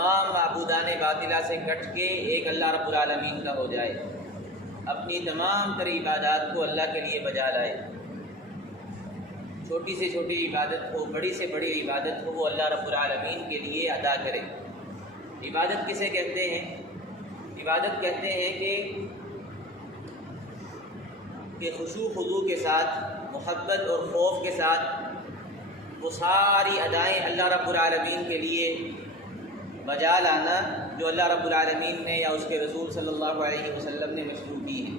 تمام معبودان باطلہ سے کٹ کے ایک اللہ رب العالمین کا ہو جائے، اپنی تمام تر عبادات کو اللہ کے لیے بجا لائے، چھوٹی سے چھوٹی عبادت ہو، بڑی سے بڑی عبادت ہو، وہ اللہ رب العالمین کے لیے ادا کرے۔ عبادت کسے کہتے ہیں؟ عبادت کہتے ہیں کہ خشوع خضوع کے ساتھ، محبت اور خوف کے ساتھ وہ ساری ادائیں اللہ رب العالمین کے لیے بجا لانا جو اللہ رب العالمین نے یا اس کے رسول صلی اللہ علیہ وسلم نے مشروع کی ہیں،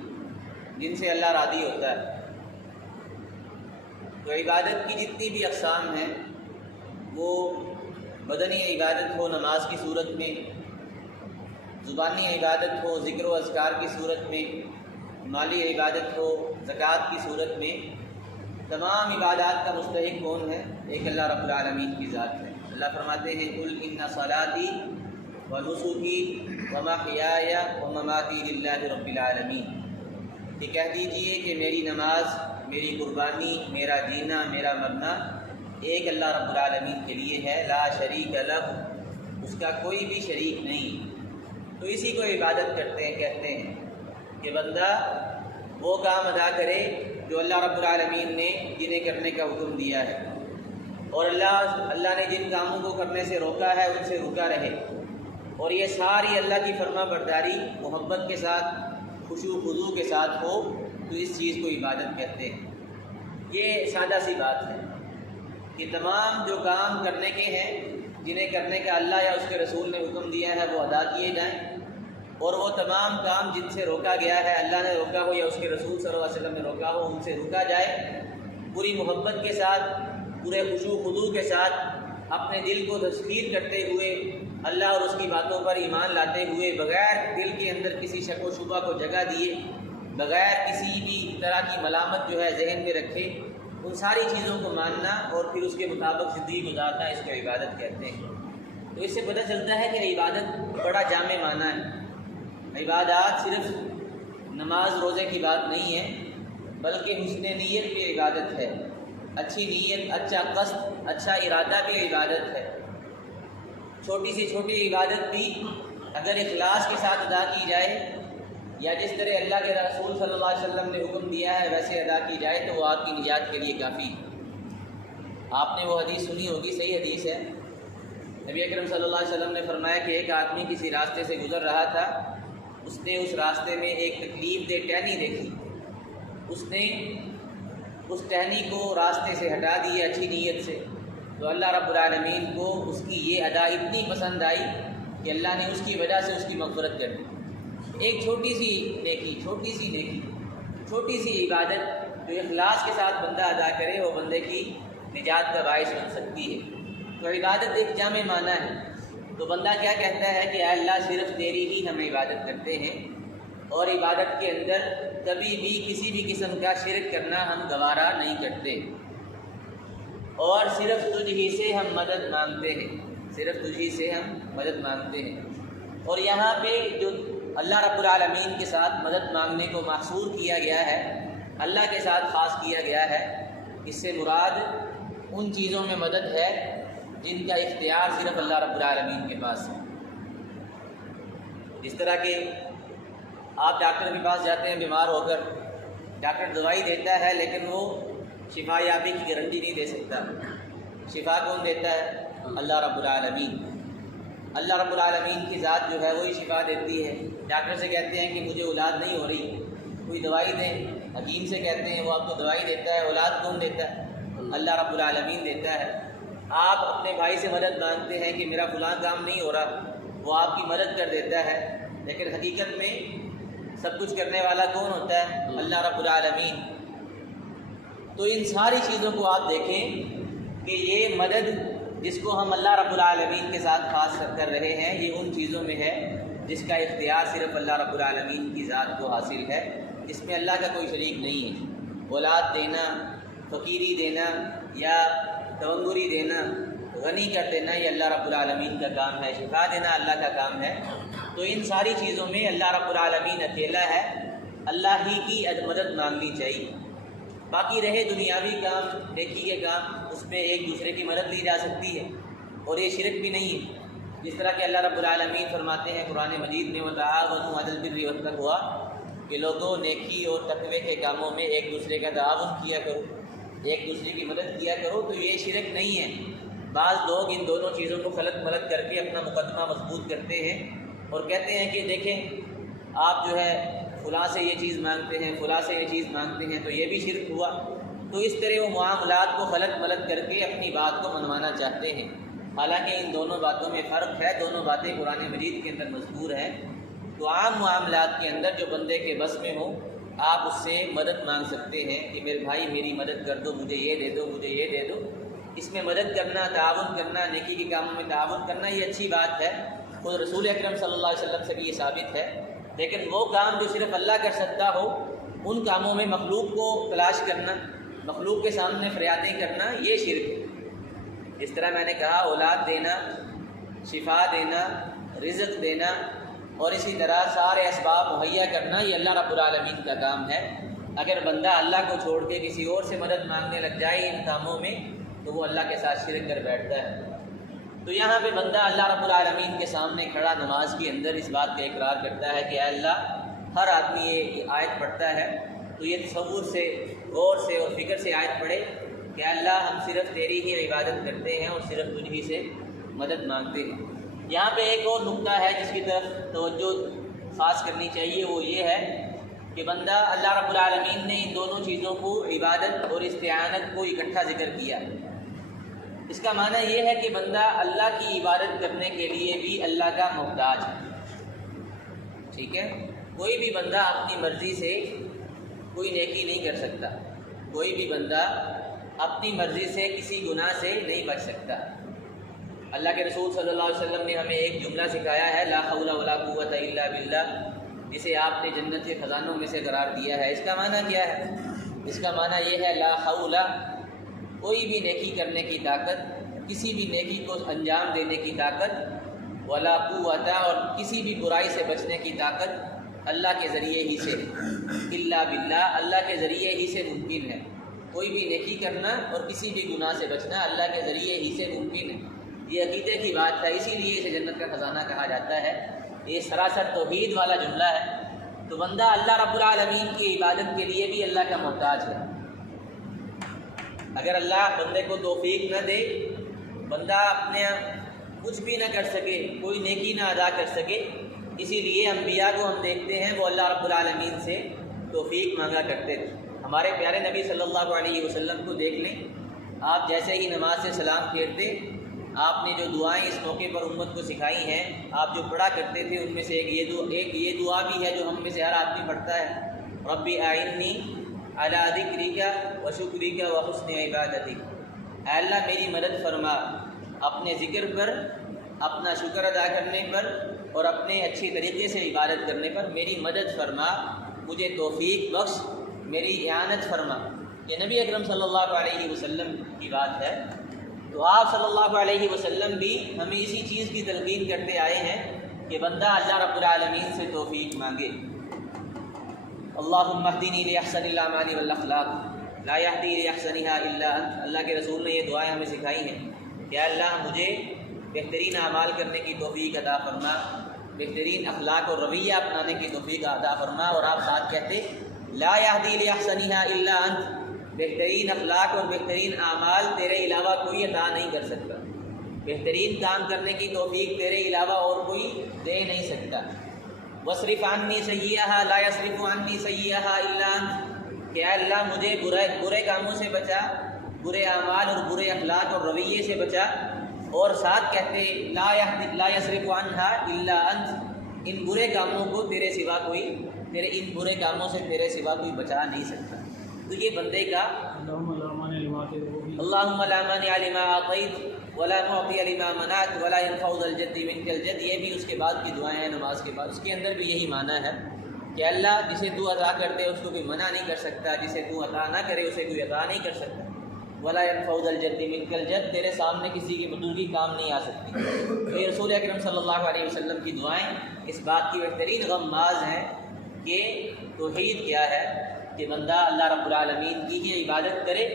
جن سے اللہ راضی ہوتا ہے۔ تو عبادت کی جتنی بھی اقسام ہیں، وہ بدنی عبادت ہو نماز کی صورت میں، زبانی عبادت ہو ذکر و اذکار کی صورت میں، مالی عبادت ہو زکوٰۃ کی صورت میں، تمام عبادات کا مستحق کون ہے؟ ایک اللہ رب العالمین کی ذات ہے۔ اللہ فرماتے ہیں قل ان صلاتی ونسکی ومحیای ومماتی للہ رب العالمین، کہ کہہ دیجئے کہ میری نماز، میری قربانی، میرا جینا، میرا مرنا ایک اللہ رب العالمین کے لیے ہے، لا شریک لہ، اس کا کوئی بھی شریک نہیں۔ تو اسی کو عبادت کہتے ہیں کہ بندہ وہ کام ادا کرے جو اللہ رب العالمین نے جنہیں کرنے کا حکم دیا ہے، اور اللہ نے جن کاموں کو کرنے سے روکا ہے ان سے رکا رہے، اور یہ ساری اللہ کی فرما برداری محبت کے ساتھ، خشوع خضوع کے ساتھ ہو، تو اس چیز کو عبادت کہتے ہیں۔ یہ سادہ سی بات ہے کہ تمام جو کام کرنے کے ہیں، جنہیں کرنے کا اللہ یا اس کے رسول نے حکم دیا ہے، وہ ادا کیے جائیں، اور وہ تمام کام جن سے روکا گیا ہے، اللہ نے روکا ہو یا اس کے رسول صلی اللہ علیہ وسلم نے روکا ہو، ان سے رکا جائے، پوری محبت کے ساتھ، پورے خشوع خضوع کے ساتھ، اپنے دل کو تسخیر کرتے ہوئے، اللہ اور اس کی باتوں پر ایمان لاتے ہوئے، بغیر دل کے اندر کسی شک و شبہ کو جگہ دیے، بغیر کسی بھی طرح کی ملامت جو ہے ذہن میں رکھے، ان ساری چیزوں کو ماننا اور پھر اس کے مطابق زندگی گزارنا، اس کو عبادت کہتے ہیں۔ تو اس سے پتہ چلتا ہے کہ عبادت بڑا جامع معنی ہے۔ عبادات صرف نماز روزے کی بات نہیں ہے، بلکہ حسن نیت بھی عبادت ہے، اچھی نیت، اچھا قصد، اچھا ارادہ بھی عبادت ہے۔ چھوٹی سی چھوٹی عبادت بھی اگر اخلاص کے ساتھ ادا کی جائے، یا جس طرح اللہ کے رسول صلی اللہ علیہ وسلم نے حکم دیا ہے ویسے ادا کی جائے، تو وہ آپ کی نجات کے لیے کافی ہے۔ آپ نے وہ حدیث سنی ہوگی، صحیح حدیث ہے، نبی اکرم صلی اللہ علیہ وسلم نے فرمایا کہ ایک آدمی کسی راستے سے گزر رہا تھا، اس نے اس راستے میں ایک تکلیف دہ ٹہنی دیکھی، اس نے اس ٹہنی کو راستے سے ہٹا دی اچھی نیت سے، تو اللہ رب العالمین کو اس کی یہ ادا اتنی پسند آئی کہ اللہ نے اس کی وجہ سے اس کی مغفرت کر دی۔ ایک چھوٹی سی نیکی، چھوٹی سی عبادت جو اخلاص کے ساتھ بندہ ادا کرے، وہ بندے کی نجات کا باعث بن سکتی ہے۔ تو عبادت ایک جامع معنی ہے۔ تو بندہ کیا کہتا ہے کہ اے اللہ صرف تیری ہی ہم عبادت کرتے ہیں، اور عبادت کے اندر کبھی بھی کسی بھی قسم کا شرک کرنا ہم گوارا نہیں کرتے، اور صرف تجھ ہی سے ہم مدد مانگتے ہیں، صرف تجھ ہی سے ہم مدد مانگتے ہیں۔ اور یہاں پہ جو اللہ رب العالمین کے ساتھ مدد مانگنے کو محصور کیا گیا ہے، اللہ کے ساتھ خاص کیا گیا ہے، اس سے مراد ان چیزوں میں مدد ہے جن کا اختیار صرف اللہ رب العالمین کے پاس ہے۔ جس طرح کہ آپ ڈاکٹر کے پاس جاتے ہیں بیمار ہو کر، ڈاکٹر دوائی دیتا ہے لیکن وہ شفا یابی کی گارنٹی نہیں دے سکتا۔ شفا کون دیتا ہے؟ اللہ رب العالمین۔ اللہ رب العالمین کی ذات جو ہے وہی شفا دیتی ہے۔ ڈاکٹر سے کہتے ہیں کہ مجھے اولاد نہیں ہو رہی، کوئی دوائی دیں، حکیم سے کہتے ہیں وہ آپ کو دوائی دیتا ہے، اولاد کون دیتا ہے؟ اللہ رب العالمین دیتا ہے۔ آپ اپنے بھائی سے مدد مانگتے ہیں کہ میرا فلاں کام نہیں ہو رہا، وہ آپ کی مدد کر دیتا ہے، لیکن حقیقت میں سب کچھ کرنے والا کون ہوتا ہے؟ اللہ رب العالمین۔ تو ان ساری چیزوں کو آپ دیکھیں کہ یہ مدد جس کو ہم اللہ رب العالمین کے ساتھ خاص کر رہے ہیں، یہ ان چیزوں میں ہے جس کا اختیار صرف اللہ رب العالمین کی ذات کو حاصل ہے، اس میں اللہ کا کوئی شریک نہیں ہے۔ اولاد دینا، فقیری دینا یا تونگری دینا، غنی کر دینا، یہ اللہ رب العالمین کا کام ہے، شفا دینا اللہ کا کام ہے۔ تو ان ساری چیزوں میں اللہ رب العالمین اکیلا ہے، اللہ ہی کی مدد مانگنی چاہیے۔ باقی رہے دنیاوی کام، نیکی کے کام، اس میں ایک دوسرے کی مدد لی جا سکتی ہے، اور یہ شرک بھی نہیں ہے۔ جس طرح کہ اللہ رب العالمین فرماتے ہیں قرآن مجید میں وتعاونوا علی البر والتقوی کہ لوگوں نیکی اور تقوی کے کاموں میں ایک دوسرے کا تعاون کیا کرو، ایک دوسرے کی مدد کیا کرو، تو یہ شرک نہیں ہے۔ بعض لوگ ان دونوں چیزوں کو خلط ملط کر کے اپنا مقدمہ مضبوط کرتے ہیں اور کہتے ہیں کہ دیکھیں آپ جو ہے فلاں سے یہ چیز مانگتے ہیں، فلاں سے یہ چیز مانگتے ہیں، تو یہ بھی شرک ہوا۔ تو اس طرح وہ معاملات کو خلط ملط کر کے اپنی بات کو منوانا چاہتے ہیں، حالانکہ ان دونوں باتوں میں فرق ہے، دونوں باتیں قرآن مجید کے اندر مذکور ہیں۔ تو عام معاملات کے اندر جو بندے کے بس میں ہو آپ اس سے مدد مانگ سکتے ہیں کہ میرے بھائی میری مدد کر دو، مجھے یہ دے دو، مجھے یہ دے دو۔ اس میں مدد کرنا، تعاون کرنا، نیکی کے کاموں میں تعاون کرنا یہ اچھی بات ہے، خود رسول اکرم صلی اللہ علیہ وسلم سے بھی یہ ثابت ہے۔ لیکن وہ کام جو صرف اللہ کر سکتا ہو، ان کاموں میں مخلوق کو تلاش کرنا، مخلوق کے سامنے فریادیں کرنا، یہ شرک ہے۔ اس طرح میں نے کہا اولاد دینا، شفا دینا، رزق دینا اور اسی طرح سارے اسباب مہیا کرنا یہ اللہ رب العالمین کا کام ہے۔ اگر بندہ اللہ کو چھوڑ کے کسی اور سے مدد مانگنے لگ جائے ان کاموں میں تو وہ اللہ کے ساتھ شرک کر بیٹھتا ہے۔ تو یہاں پہ بندہ اللہ رب العالمین کے سامنے کھڑا نماز کے اندر اس بات کا اقرار کرتا ہے کہ اے اللہ، ہر آدمی یہ آیت پڑھتا ہے تو یہ تصور سے، غور سے اور فکر سے آیت پڑھے کہ اللہ ہم صرف تیری ہی عبادت کرتے ہیں اور صرف تجھ ہی سے مدد مانگتے ہیں۔ یہاں پہ ایک اور نقطہ ہے جس کی طرف توجہ خاص کرنی چاہیے، وہ یہ ہے کہ بندہ اللہ رب العالمین نے ان دونوں چیزوں کو، عبادت اور استعانت کو اکٹھا ذکر کیا۔ اس کا معنی یہ ہے کہ بندہ اللہ کی عبادت کرنے کے لیے بھی اللہ کا محتاج ہے، ٹھیک ہے؟ کوئی بھی بندہ اپنی مرضی سے کوئی نیکی نہیں کر سکتا، کوئی بھی بندہ اپنی مرضی سے کسی گناہ سے نہیں بچ سکتا۔ اللہ کے رسول صلی اللہ علیہ وسلم نے ہمیں ایک جملہ سکھایا ہے، لا حول ولا قوت الا باللہ، جسے آپ نے جنت کے خزانوں میں سے قرار دیا ہے۔ اس کا معنی کیا ہے؟ اس کا معنی یہ ہے لا حول، کوئی بھی نیکی کرنے کی طاقت، کسی بھی نیکی کو انجام دینے کی طاقت، ولا قوت، اور کسی بھی برائی سے بچنے کی طاقت اللہ کے ذریعے ہی سے، الا باللہ، اللہ کے ذریعے ہی سے ممکن ہے۔ کوئی بھی نیکی کرنا اور کسی بھی گناہ سے بچنا اللہ کے ذریعے ہی سے ممکن ہے۔ یہ عقیدے کی بات ہے، اسی لیے اسے جنت کا خزانہ کہا جاتا ہے۔ یہ سراسر توحید والا جملہ ہے۔ تو بندہ اللہ رب العالمین کی عبادت کے لیے بھی اللہ کا محتاج ہے۔ اگر اللہ بندے کو توفیق نہ دے، بندہ اپنے کچھ بھی نہ کر سکے، کوئی نیکی نہ ادا کر سکے، اسی لیے انبیاء کو ہم دیکھتے ہیں وہ اللہ رب العالمین سے توفیق مانگا کرتے تھے۔ ہمارے پیارے نبی صلی اللہ علیہ وسلم کو دیکھ لیں، آپ جیسے ہی نماز سے سلام پھیرتے، آپ نے جو دعائیں اس موقع پر امت کو سکھائی ہیں، آپ جو پڑھا کرتے تھے، ان میں سے ایک یہ دعا بھی ہے جو ہم میں سے ہر آدمی پڑھتا ہے، ربی اعنی علی ذکرک و شکرک و حسن عبادتک، اے اللہ میری مدد فرما اپنے ذکر پر، اپنا شکر ادا کرنے پر اور اپنے اچھی طریقے سے عبادت کرنے پر میری مدد فرما، مجھے توفیق بخش، میری اعانت فرما۔ یہ نبی اکرم صلی اللہ علیہ وسلم کی بات ہے۔ تو آپ صلی اللہ علیہ وسلم بھی ہمیں اسی چیز کی تلقین کرتے آئے ہیں کہ بندہ اللہ رب العالمین سے توفیق مانگے۔ اللہم اہدنی لاحسن الاعمال والاخلاق لا یہدی لاحسنها الا انت، اللہ کے رسول نے یہ دعائیں ہمیں سکھائی ہیں کہ اللہ مجھے بہترین اعمال کرنے کی توفیق عطا فرما، بہترین اخلاق اور رویہ اپنانے کی توفیق عطا فرما، اور آپ ساتھ کہتے لا یہدی لاحسنها الا انت، بہترین اخلاق اور بہترین اعمال تیرے علاوہ کوئی عطا نہیں کر سکتا، بہترین کام کرنے کی توفیق تیرے علاوہ اور کوئی دے نہیں سکتا۔ وصرف عنی سیئہا لا یصرف عنی سیئہا الا انت، کہ اے اللہ مجھے برے کاموں سے بچا، برے اعمال اور برے اخلاق اور رویے سے بچا، اور ساتھ کہتے لا یصرف عنہا الا انت، ان برے کاموں کو تیرے سوا کوئی، تیرے ان برے کاموں سے تیرے سوا کوئی بچا نہیں سکتا۔ تو یہ بندے کا اللہم لا مانع لما اعطیت ولا معطی لما منعت ولا ينفع ذا الجد منک الجد، یہ بھی اس کے بعد کی دعائیں ہیں نماز کے بعد، اس کے اندر بھی یہی معنی ہے کہ اللہ جسے تو عطا کر دے اس کو کوئی منع نہیں کر سکتا، جسے تو عطا نہ کرے اسے کوئی عطا نہیں کر سکتا۔ ولا ينفع ذا الجد منک الجد، تیرے سامنے کسی کی بزرگی کام نہیں آ سکتی۔ تو یہ رسول اکرم صلی اللہ علیہ وسلم کی دعائیں اس بات کی بہترین غماز ہیں کہ توحید کیا ہے، کہ بندہ اللہ رب العالمین کی ہی عبادت کرے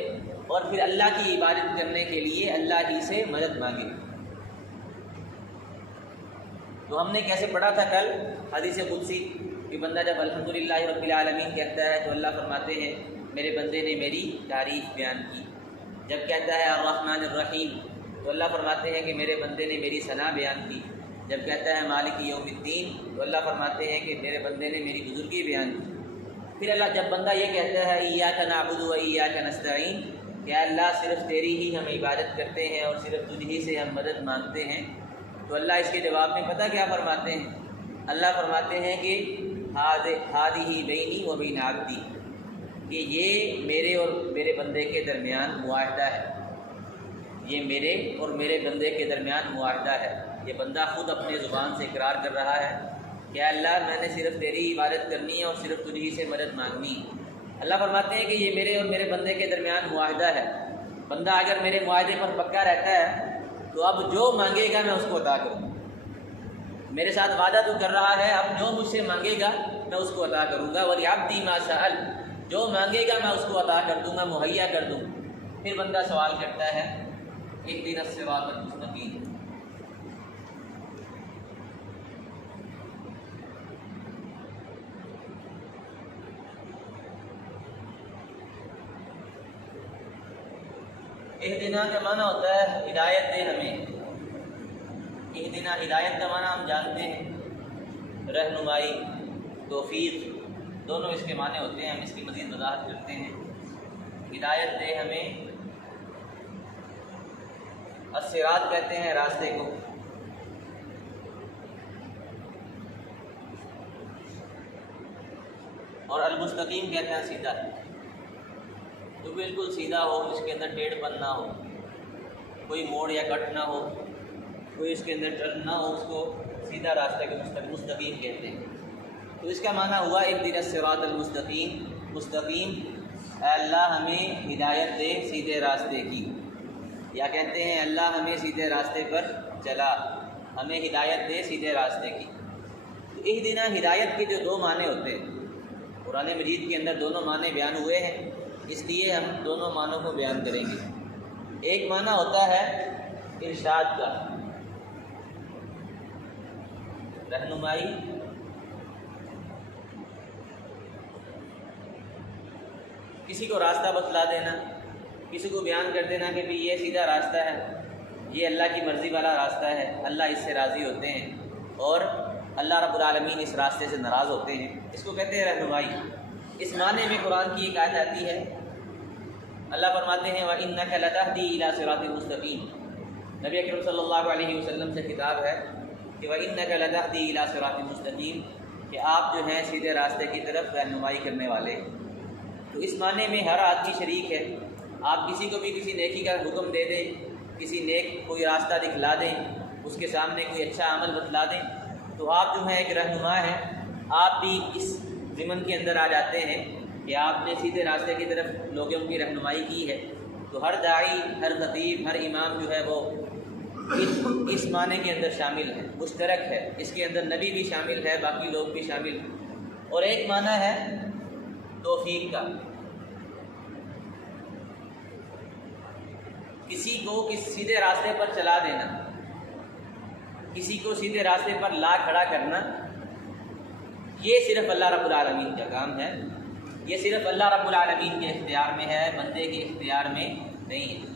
اور پھر اللہ کی عبادت کرنے کے لیے اللہ ہی سے مدد مانگے۔ تو ہم نے کیسے پڑھا تھا کل حدیث قدسی کہ بندہ جب الحمدللہ رب العالمین کہتا ہے تو اللہ فرماتے ہیں میرے بندے نے میری تعریف بیان کی. جب کہتا ہے الرحمن الرحیم تو اللہ فرماتے ہیں کہ میرے بندے نے میری ثنا بیان کی. جب کہتا ہے مالک یوم الدین تو اللہ فرماتے ہیں کہ میرے بندے نے میری بزرگی بیان کی. پھر اللہ جب بندہ یہ کہتا ہے ایاک نعبد و ایاک نستعین کہ اللہ صرف تیری ہی ہم عبادت کرتے ہیں اور صرف تجھ ہی سے ہم مدد مانگتے ہیں، تو اللہ اس کے جواب میں پتہ کیا فرماتے ہیں؟ اللہ فرماتے ہیں کہ ہادی بینی و بین عبدی، کہ یہ میرے اور میرے بندے کے درمیان معاہدہ ہے. یہ میرے اور میرے بندے کے درمیان معاہدہ ہے. یہ بندہ خود اپنے زبان سے اقرار کر رہا ہے کہ اللہ میں نے صرف تیری عبادت کرنی ہے اور صرف تجھ ہی سے مدد مانگنی ہے. اللہ فرماتے ہیں کہ یہ میرے اور میرے بندے کے درمیان معاہدہ ہے. بندہ اگر میرے معاہدے پر پکا رہتا ہے تو اب جو مانگے گا میں اس کو عطا کروں گا. میرے ساتھ وعدہ تو کر رہا ہے، اب جو مجھ سے مانگے گا میں اس کو عطا کروں گا. وَلِعَبْدِي مَا سَأَلَ، جو مانگے گا میں اس کو عطا کر دوں گا، مہیا کر دوں. پھر بندہ سوال کرتا ہے اهدنا الصراط المستقیم. اہدنا کا معنی ہوتا ہے ہدایت دے ہمیں. اہدنا ہدایت کا معنی ہم جانتے ہیں، رہنمائی، توفیق، دونوں اس کے معنی ہوتے ہیں. ہم اس کی مزید وضاحت کرتے ہیں. ہدایت دے ہمیں، الصراط کہتے ہیں راستے کو، اور المستقیم کہتے ہیں سیدھا. تو بالکل سیدھا ہو، اس کے اندر ٹیڑھ پن نہ ہو، کوئی موڑ یا کٹ نہ ہو، کوئی اس کے اندر ٹرن نہ ہو، اس کو سیدھا راستہ کو مستقیم کہتے ہیں. تو اس کا معنی ہوا اهدنا الصراط المستقیم. مستقیم، اے اللہ ہمیں ہدایت دے سیدھے راستے کی، یا کہتے ہیں اللہ ہمیں سیدھے راستے پر چلا، ہمیں ہدایت دے سیدھے راستے کی. تو اہدنا ہدایت کے جو دو معنی ہوتے ہیں قرآن مجید کے اندر دونوں معنی بیان ہوئے ہیں، اس لیے ہم دونوں معنوں کو بیان کریں گے. ایک معنی ہوتا ہے ارشاد کا، رہنمائی، کسی کو راستہ بتلا دینا، کسی کو بیان کر دینا کہ بھی یہ سیدھا راستہ ہے، یہ اللہ کی مرضی والا راستہ ہے، اللہ اس سے راضی ہوتے ہیں اور اللہ رب العالمین اس راستے سے ناراض ہوتے ہیں. اس کو کہتے ہیں رہنمائی. اس معنی میں قرآن کی ایک آیت آتی ہے، اللہ فرماتے ہیں وَإِنَّكَ لَتَهْدِي إِلَىٰ صِرَاطٍ مُسْتَقِيمٍ. نبی اکرم صلی اللہ علیہ وسلم سے خطاب ہے کہ وَإِنَّكَ لَتَهْدِي إِلَىٰ صِرَاطٍ مُسْتَقِيمٍ، کہ آپ جو ہیں سیدھے راستے کی طرف رہنمائی کرنے والے. تو اس معنی میں ہر آدمی شریک ہے. آپ کسی کو بھی کسی نیکی کا حکم دے دیں، کسی نیک کوئی راستہ دکھلا دیں، اس کے سامنے کوئی اچھا عمل بتلا دیں، تو آپ جو ہیں ایک رہنما ہیں. آپ بھی اس ضمن کے اندر آ جاتے ہیں کہ آپ نے سیدھے راستے کی طرف لوگوں کی رہنمائی کی ہے. تو ہر داعی، ہر خطیب، ہر امام جو ہے وہ اس معنی کے اندر شامل ہے، مشترک ہے. اس کے اندر نبی بھی شامل ہے، باقی لوگ بھی شامل ہیں. اور ایک معنی ہے توفیق کا، کسی کو سیدھے راستے پر چلا دینا، کسی کو سیدھے راستے پر لا کھڑا کرنا، یہ صرف اللہ رب العالمین کا کام ہے. یہ صرف اللہ رب العالمین کے اختیار میں ہے، بندے کے اختیار میں نہیں ہے.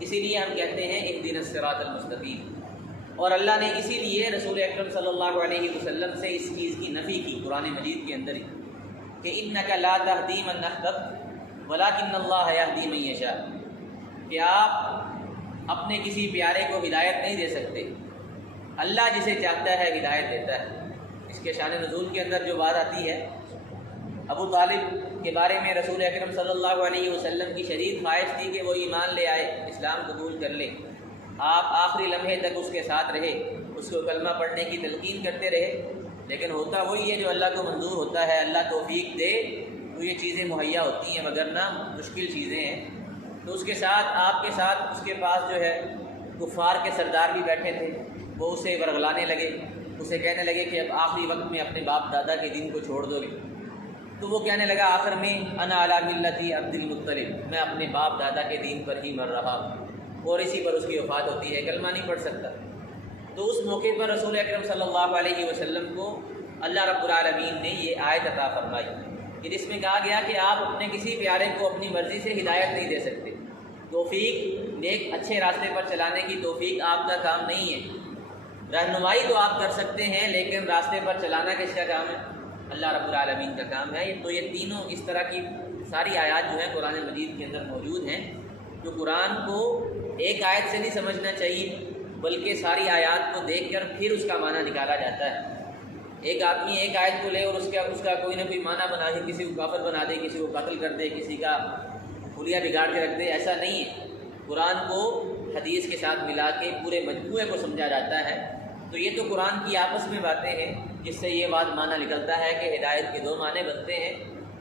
اسی لیے ہم کہتے ہیں اهدنا الصراط المستقیم. اور اللہ نے اسی لیے رسول اکرم صلی اللہ علیہ وسلم سے اس چیز کی نفی کی قرآن مجید کے اندر ہی کہ انک لا تہدی من احببت ولکن اللہ یہدی من یشاء، کہ آپ اپنے کسی پیارے کو ہدایت نہیں دے سکتے، اللہ جسے چاہتا ہے ہدایت دیتا ہے. اس کے شان نزول کے اندر جو بات آتی ہے، ابو طالب کے بارے میں رسول اکرم صلی اللہ علیہ وسلم کی شدید خواہش تھی کہ وہ ایمان لے آئے، اسلام قبول کر لے. آپ آخری لمحے تک اس کے ساتھ رہے، اس کو کلمہ پڑھنے کی تلقین کرتے رہے. لیکن ہوتا وہی ہے جو اللہ کو منظور ہوتا ہے. اللہ توفیق دے تو یہ چیزیں مہیا ہوتی ہیں، وگرنہ مشکل چیزیں ہیں. تو اس کے ساتھ، آپ کے ساتھ، اس کے پاس جو ہے کفار کے سردار بھی بیٹھے تھے. وہ اسے ورغلانے لگے، اسے کہنے لگے کہ اب آخری وقت میں اپنے باپ دادا کے دین کو چھوڑ دو گے. تو وہ کہنے لگا آخر میں انا علی ملتی عبد المطلب، میں اپنے باپ دادا کے دین پر ہی مر رہا ہوں. اور اسی پر اس کی وفات ہوتی ہے، کلمہ نہیں پڑھ سکتا. تو اس موقع پر رسول اکرم صلی اللہ علیہ وسلم کو اللہ رب العالمین نے یہ آیت عطا فرمائی کہ جس میں کہا گیا کہ آپ اپنے کسی پیارے کو اپنی مرضی سے ہدایت نہیں دے سکتے، توفیق نیک اچھے راستے پر چلانے کی توفیق آپ کا کام نہیں ہے، رہنمائی تو آپ کر سکتے ہیں لیکن راستے پر چلانا کس کا کام ہے؟ اللہ رب العالمین کا کام ہے۔ تو یہ تینوں اس طرح کی ساری آیات جو ہیں قرآن مجید کے اندر موجود ہیں، جو قرآن کو ایک آیت سے نہیں سمجھنا چاہیے بلکہ ساری آیات کو دیکھ کر پھر اس کا معنی نکالا جاتا ہے۔ ایک آدمی ایک آیت کو لے اور اس کا کوئی نہ کوئی معنی بنا کے کسی کو کافر بنا دے، کسی کو قتل کر دے، کسی کا حلیہ بگاڑ کے رکھ دے، ایسا نہیں ہے۔ قرآن کو حدیث کے ساتھ ملا کے پورے مجموعے کو سمجھا جاتا ہے۔ تو یہ تو قرآن کی آپس میں باتیں ہیں جس سے یہ بات معنی نکلتا ہے کہ ہدایت کے دو معنی بنتے ہیں،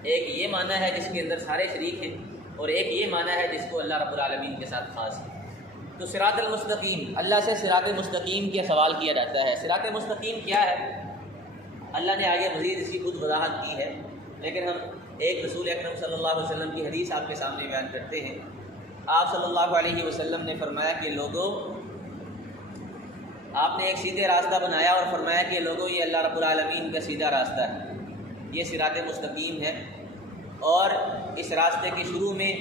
ایک یہ معنی ہے جس کے اندر سارے شریک ہیں، اور ایک یہ معنی ہے جس کو اللہ رب العالمین کے ساتھ خاص ہے۔ تو صراط المستقیم، اللہ سے صراط مستقیم کا سوال کیا جاتا ہے۔ صراط مستقیم کیا ہے؟ اللہ نے آگے مزید اس کی خود وضاحت کی ہے، لیکن ہم ایک رسول اکرم صلی اللہ علیہ وسلم کی حدیث آپ کے سامنے بیان کرتے ہیں۔ آپ صلی اللہ علیہ وسلم نے فرمایا کہ لوگوں، آپ نے ایک سیدھے راستہ بنایا اور فرمایا کہ لوگوں یہ اللہ رب العالمین کا سیدھا راستہ ہے، یہ صراط مستقیم ہے، اور اس راستے کے شروع میں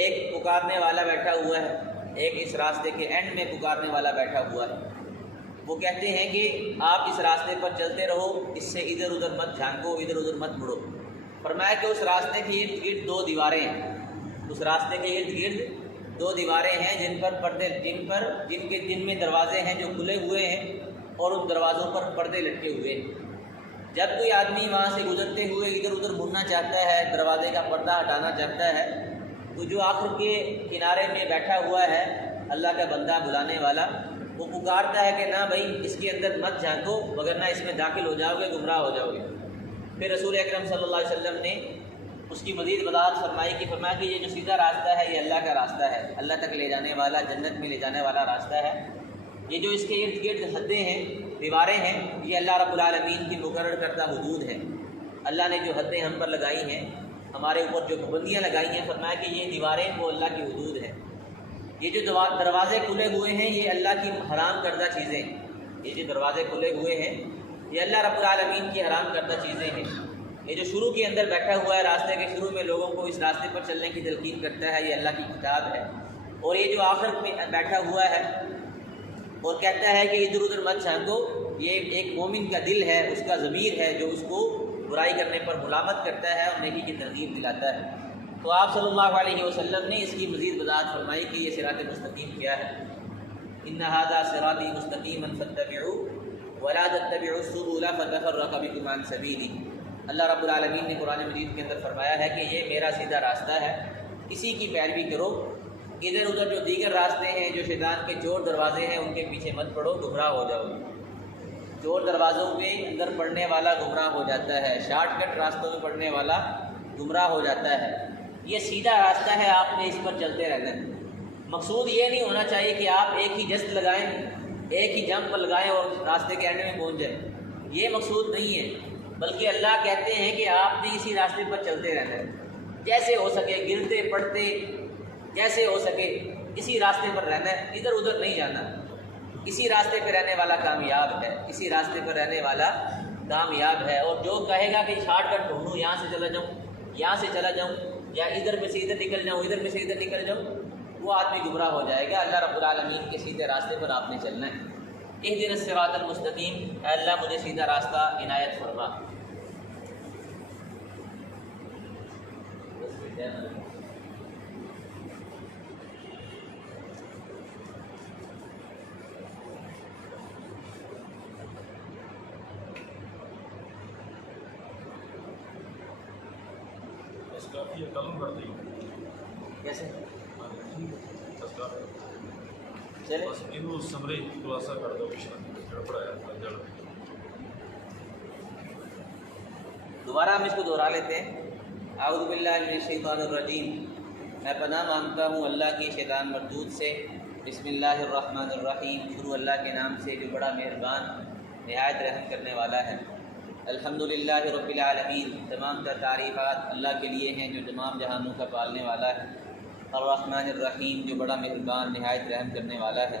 ایک پکارنے والا بیٹھا ہوا ہے، ایک اس راستے کے اینڈ میں پکارنے والا بیٹھا ہوا ہے۔ وہ کہتے ہیں کہ آپ اس راستے پر چلتے رہو، اس سے ادھر ادھر مت جھانکو، ادھر ادھر مت مڑو۔ فرمایا کہ اس راستے کے ارد گرد دو دیواریں ہیں، اس راستے کے ارد گرد دو دیواریں ہیں جن پر پردے، جن میں دروازے ہیں جو کھلے ہوئے ہیں، اور ان دروازوں پر پردے لٹکے ہوئے ہیں۔ جب کوئی آدمی وہاں سے گزرتے ہوئے ادھر ادھر مڑنا چاہتا ہے، دروازے کا پردہ ہٹانا چاہتا ہے، تو جو آخر کے کنارے میں بیٹھا ہوا ہے اللہ کا بندہ بلانے والا، وہ پکارتا ہے کہ نہ بھائی اس کے اندر مت جھانکو وگرنہ اس میں داخل ہو جاؤ گے، گمراہ ہو جاؤ گے۔ پھر رسول اکرم صلی اللہ علیہ وسلم نے اس کی مزید وضاحت فرمائی کہ یہ جو سیدھا راستہ ہے یہ اللہ کا راستہ ہے، اللہ تک لے جانے والا، جنت میں لے جانے والا راستہ ہے۔ یہ جو اس کے ارد گرد حدیں ہیں، دیواریں ہیں، یہ اللہ رب العالمین کی مقرر کردہ حدود ہیں۔ اللہ نے جو حدیں ہم پر لگائی ہیں، ہمارے اوپر جو پابندیاں لگائی ہیں، فرمایا کہ یہ دیواریں وہ اللہ کی حدود ہیں۔ یہ جو دروازے کھلے ہوئے ہیں یہ اللہ کی حرام کردہ چیزیں ہیں، یہ جو دروازے کھلے ہوئے ہیں یہ اللہ رب العالمین کی حرام کردہ چیزیں ہیں۔ یہ جو شروع کے اندر بیٹھا ہوا ہے، راستے کے شروع میں لوگوں کو اس راستے پر چلنے کی تلقین کرتا ہے، یہ اللہ کی کتاب ہے۔ اور یہ جو آخر میں بیٹھا ہوا ہے اور کہتا ہے کہ ادھر ادھر مت جھانکو، یہ ایک مومن کا دل ہے، اس کا ضمیر ہے جو اس کو برائی کرنے پر ملامت کرتا ہے اور نیکی کی ترغیب دلاتا ہے۔ تو آپ صلی اللہ علیہ وسلم نے اس کی مزید وضاحت فرمائی کہ یہ صراط مستقیم کیا ہے۔ ان ھذا صراطی مستقیما فاتبعوہ ولا تتبعوا السبل فتفرق بکم عن سبیلہ۔ اللہ رب العالمین نے قرآن مجید کے اندر فرمایا ہے کہ یہ میرا سیدھا راستہ ہے، اسی کی پیروی کرو، ادھر ادھر جو دیگر راستے ہیں، جو شیطان کے چور دروازے ہیں، ان کے پیچھے مت پڑو، گمراہ ہو جاؤ گے۔ چور دروازوں میں اندر پڑنے والا گمراہ ہو جاتا ہے، شارٹ کٹ راستوں میں پڑنے والا گمراہ ہو جاتا ہے۔ یہ سیدھا راستہ ہے، آپ نے اس پر چلتے رہنا ہے۔ مقصود یہ نہیں ہونا چاہیے کہ آپ ایک ہی جست لگائیں، ایک ہی جمپ لگائیں اور راستے کے اینڈ میں پہنچ جائیں، یہ مقصود نہیں ہے، بلکہ اللہ کہتے ہیں کہ آپ نے اسی راستے پر چلتے رہنا ہے، جیسے ہو سکے گرتے پڑتے، جیسے ہو سکے اسی راستے پر رہنا ہے، ادھر ادھر نہیں جانا۔ اسی راستے پہ رہنے والا کامیاب ہے، اسی راستے پر رہنے والا کامیاب ہے۔ اور جو کہے گا کہ شارٹ کٹ ڈھونڈوں، یہاں سے چلا جاؤں، یہاں سے چلا جاؤں، یا ادھر میں سے ادھر نکل جاؤں، ادھر میں سے ادھر نکل جاؤں، وہ آدمی گمراہ ہو جائے گا۔ اللہ رب العالمین کے سیدھے راستے پر آپ نے چلنا ہے۔ اہدنا الصراط المستقیم، اے اللہ مجھے سیدھا راستہ عنایت فرما۔ کیسے چلے دوبارہ ہم اس کو دہرا لیتے ہیں۔ اعوذ باللہ من الشیطان الرجیم، میں پناہ مانگتا ہوں اللہ کی شیطان مردود سے۔ بسم اللہ الرحمن الرحیم، شروع اللہ کے نام سے جو بڑا مہربان نہایت رحم کرنے والا ہے۔ الحمدللہ رب العالمین، تمام تر تعریفات اللہ کے لیے ہیں جو تمام جہانوں کا پالنے والا ہے۔ الرحمن الرحیم، جو بڑا مہربان نہایت رحم کرنے والا ہے۔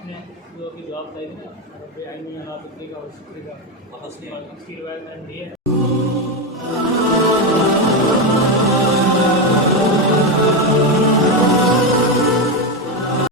اپنے کی جواب دیں گے رب عینی اللہ کا اور شکر کا اس کی روایت میں دی ہے